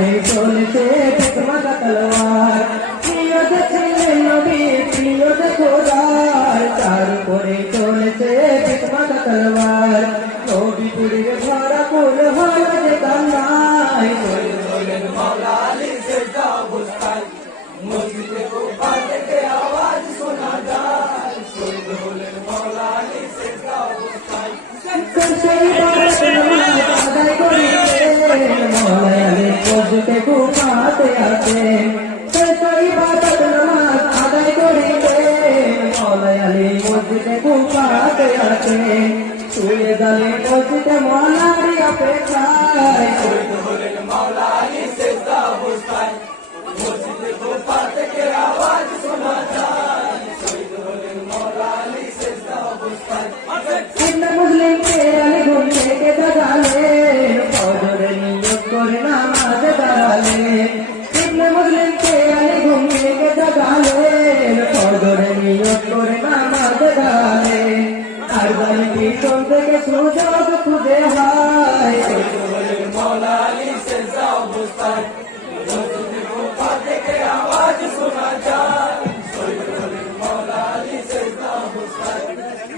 বলে চলেছে ফিতমাতা তলোয়ার, প্রিয় ছিলেন নবী প্রিয় খোদার, তার উপরে চলেছে ফিতমাতা তলোয়ার। নবী পুরীর ভরা কুল হল যে কান্নায়, শহীদ হলেন মাওলা আলী সেজদা অবস্থায়, মসজিদে কুফা থেকে আওয়াজ শোনা যায়, শহীদ হলেন মাওলা আলী সেজদা অবস্থায়। সেই বারাত নামাজ আদায় করিতেন, মাওলা আলী মসজিদে কুফাতে আছেন। সেই বারাত নামাজ আদায় করিতেন, মাওলা আলী মসজিদে কুফাতে আছেন। শুয়ে গেলেন মসজিদে মাওলার অপেক্ষায়, শহীদ হলেন মাওলা আলী সেজদা অবস্থায়, মসজিদে কুফা থেকে আওয়াজ শোনা যায়, শহীদ হলেন মাওলা আলী সেজদা অবস্থায়। মুসলিমকে আলী ঘুম থেকে জাগালেন, ফজরে নিয়ত করে নামাজ দাঁড়ালেন। মুসলিমকে আলী ঘুম থেকে জাগালেন, ফজরে নিয়ত করে নামাজ দাঁড়ালেন। আর বাড়িটি থেকে সুযোগ খুঁজে হয়, শহীদ হলেন মাওলা আলী সেজদা অবস্থায়, মসজিদে কুফা থেকে আওয়াজ শোনা যায়, শহীদ হলেন মাওলা আলী সেজদা অবস্থায়।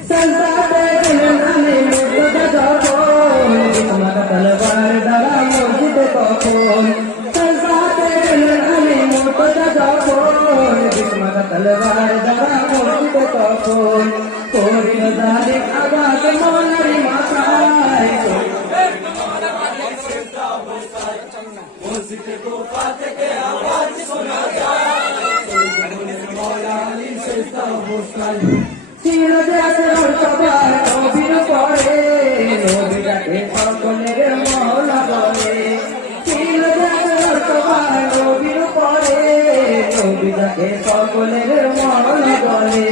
সেজদাতে গেলেন আলী মুর্তজা যখন, ফিতমাতা তলোয়ার দ্বারা মসজিদে তখন। সেজদাতে গেলেন আলী মুর্তজা যখন, ফিতমাতা তলোয়ার দ্বারা মসজিদে তখন। করিল জালিম আঘাত মাওলার মাথায়, শহীদ হলেন মাওলা আলী সেজদা অবস্থায়, মসজিদে কুফা থেকে আওয়াজ শোনা যায়, শহীদ হলেন মাওলা আলী সেজদা অবস্থায়। ছিল যে আসর সবার নবীর পরে, নবী ডাকে সকলের মাওলা বলে। ছিল যে আসর সবার নবীর পরে, নবী ডাকে সকলের মাওলা বলে।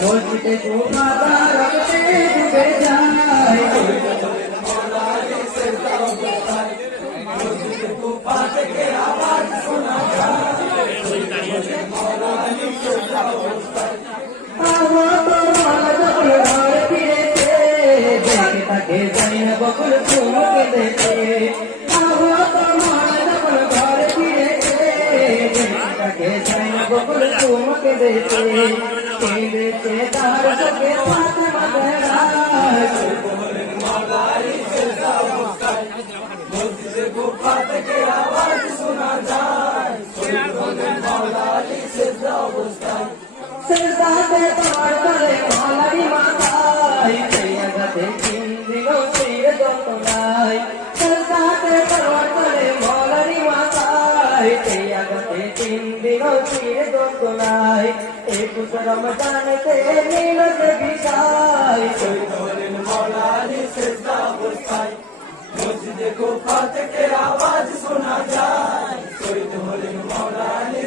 মসজিদে কুফা রক্তে ডুবে যায়, শহীদ হলেন মাওলা আলী সেজদা অবস্থায়, মসজিদে কুফা থেকে আওয়াজ শোনা যায়, শহীদ হলেন মাওলা আলী সেজদা অবস্থায়। আহত মাওলা যখন ঘরে ফিরেছে, দেখে তাকে যায়নাব কুলসুম কেঁদেছে। আহত মাওলা যখন ঘরে ফিরেছে, দেখে তাকে যায়নাব কুলসুম কেঁদেছে। কেঁদেছে তার চোখে ফাতেমা জাহরা, শহীদ হলেন মাওলা আলী সেজদা অবস্থায়, মসজিদে কুফা থেকে আওয়াজ শোনা যায়, শহীদ হলেন মাওলা আলী সেজদা অবস্থায়। সেজদাতে তার তলে মাওলারি মাথায়, সেই আঘাতে চিন দিল শির যন্ত্রণায়। সেজদাতে তার তলে মাওলারি মাথায়, সেই আঘাতে চিন দিল শির যন্ত্রণায়। 21 রমজানেতে নিল যে বিদায়, শহীদ হলেন মাওলা আলী সেজদা অবস্থায়, মসজিদে কুফা থেকে আওয়াজ শোনা যায়, শহীদ হলেন মাওলা আলী।